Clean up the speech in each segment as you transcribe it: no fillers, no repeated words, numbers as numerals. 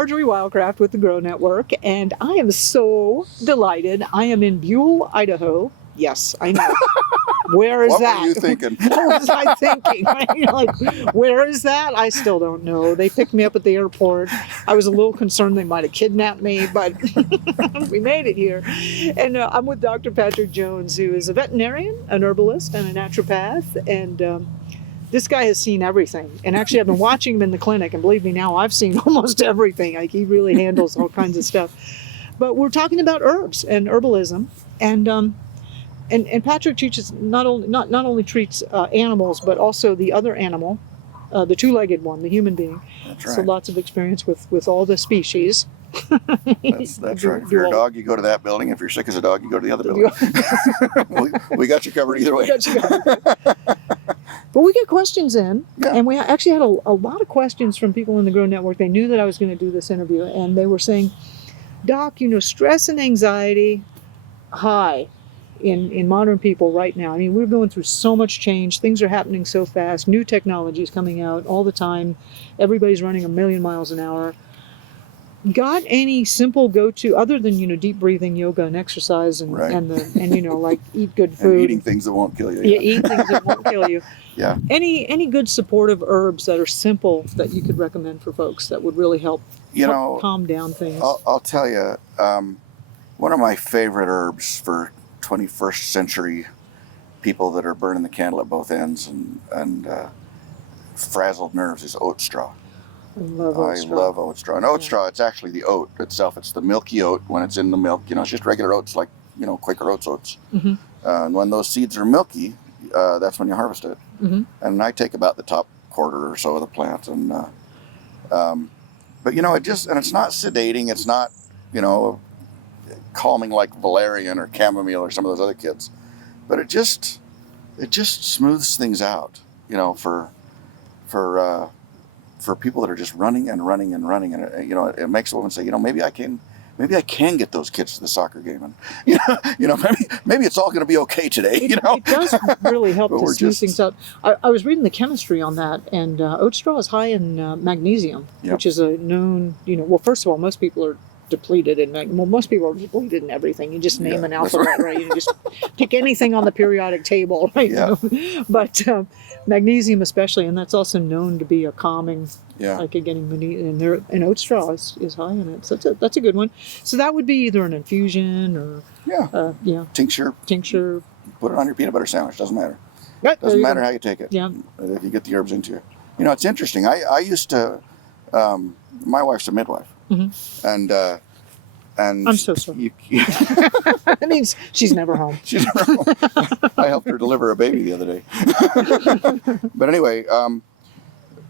Marjory Wildcraft with the Grow Network, and I am so delighted. I am in Buell, Idaho. Yes, I know. Where is that? What were you thinking? What was I thinking? Like, where is that? I still don't know. They picked me up at the airport. I was a little concerned they might have kidnapped me, but we made it here. And I'm with Dr. Patrick Jones, who is a veterinarian, an herbalist, and a naturopath. And this guy has seen everything. And actually, I've been watching him in the clinic, and believe me, now I've seen almost everything. Like, he really handles all kinds of stuff. But we're talking about herbs and herbalism, and Patrick teaches not only treats animals, but also the other animal, the two-legged one, the human being. That's right. So lots of experience with all the species. That's right. If you're a dog, you go to that building. If you're sick as a dog, you go to the other building. we got you covered either way. But we get questions in, Yeah. and we actually had a lot of questions from people in the Grow Network. They knew that I was going to do this interview, and they were saying, Doc, stress and anxiety high in modern people right now. I mean, we're going through so much change. Things are happening so fast. New technology is coming out all the time. Everybody's running 1,000,000 miles an hour. Got any simple go-to other than deep breathing, yoga, and exercise, and Right. like eat good food, And eating things that won't kill you. Yeah, eat things that won't kill you. Yeah. Any good supportive herbs that are simple that you could recommend for folks that would really help calm down things? I'll tell you, one of my favorite herbs for 21st century people that are burning the candle at both ends and frazzled nerves is oat straw. I love oat straw. And oat straw, it's actually the oat itself. It's the milky oat when it's in the milk. It's just regular oats like, Quaker Oats oats. Mm-hmm. And when those seeds are milky, that's when you harvest it. Mm-hmm. And I take about the top quarter or so of the plant. And but it's not sedating. It's not, calming like valerian or chamomile or some of those other kids. But it just smooths things out, for people that are just running and running and running, and it makes a woman say, maybe I can get those kids to the soccer game, and maybe it's all going to be okay today. It does really help to smooth things out. I was reading the chemistry on that, and oat straw is high in magnesium, Yep. which is a known. Well, first of all, most people are depleted in most people are depleted in everything. You just name an alphabet, right? You just pick anything on the periodic table, right? Yeah. But magnesium especially, and that's also known to be a calming, Yeah. like getting magnesium, and oat straw is high in it. So that's a good one. So that would be either an infusion or Tincture. Put it on your peanut butter sandwich. Doesn't matter. Doesn't matter how you take it. Yeah. If you get the herbs into you. It's interesting. I used to. My wife's a midwife. Mm-hmm. And I'm so sorry. That means she's never home. She's never home. I helped her deliver a baby the other day. But anyway,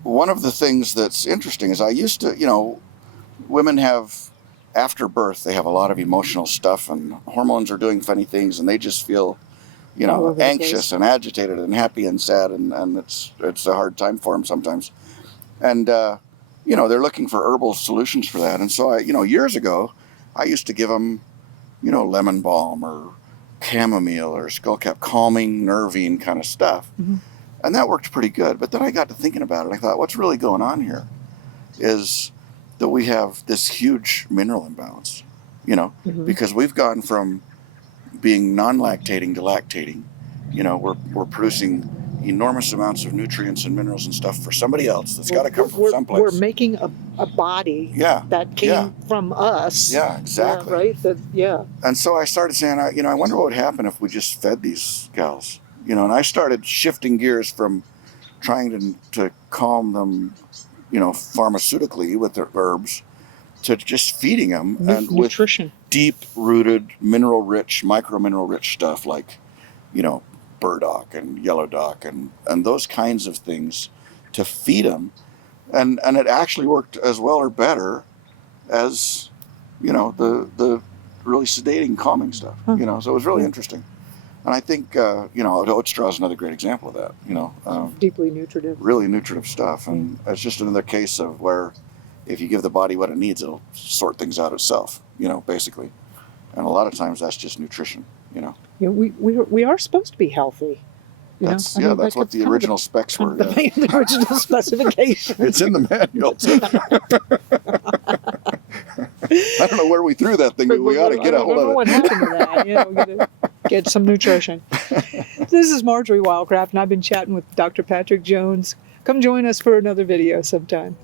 one of the things that's interesting is I used to, women have, after birth, they have a lot of emotional stuff, and hormones are doing funny things, and they just feel, anxious and agitated and happy and sad, and it's a hard time for them sometimes. And, they're looking for herbal solutions for that. And so years ago, I used to give them, lemon balm or chamomile or skullcap, calming, nervine kind of stuff. Mm-hmm. And that worked pretty good. But then I got to thinking about it. I thought, what's really going on here is that we have this huge mineral imbalance, Mm-hmm. because we've gone from being non-lactating to lactating. We're producing enormous amounts of nutrients and minerals and stuff for somebody else that's got to come from someplace. We're making a body that came from us. Yeah, exactly. Yeah, right? And so I started saying, I wonder what would happen if we just fed these gals. And I started shifting gears from trying to calm them, pharmaceutically with their herbs, to just feeding them nutrition. With deep-rooted, mineral-rich, micro-mineral-rich stuff like, burdock and yellow dock and those kinds of things to feed them, and it actually worked as well or better as the really sedating, calming stuff. So it was really interesting, and I think oat straw is another great example of that. Deeply nutritive, really nutritive stuff, and it's just another case of where if you give the body what it needs, it'll sort things out itself. Basically, and a lot of times that's just nutrition. We are supposed to be healthy. That's what the original specs were. The original specifications. It's in the manual. I don't know where we threw that thing, but we ought to get a hold I don't know of what it. happened to that. You know, we gotta get some nutrition. This is Marjory Wildcraft, and I've been chatting with Dr. Patrick Jones. Come join us for another video sometime.